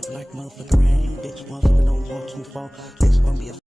drip like motherfucking rain. Bitch, motherfucker, don't walk too far. This gonna be a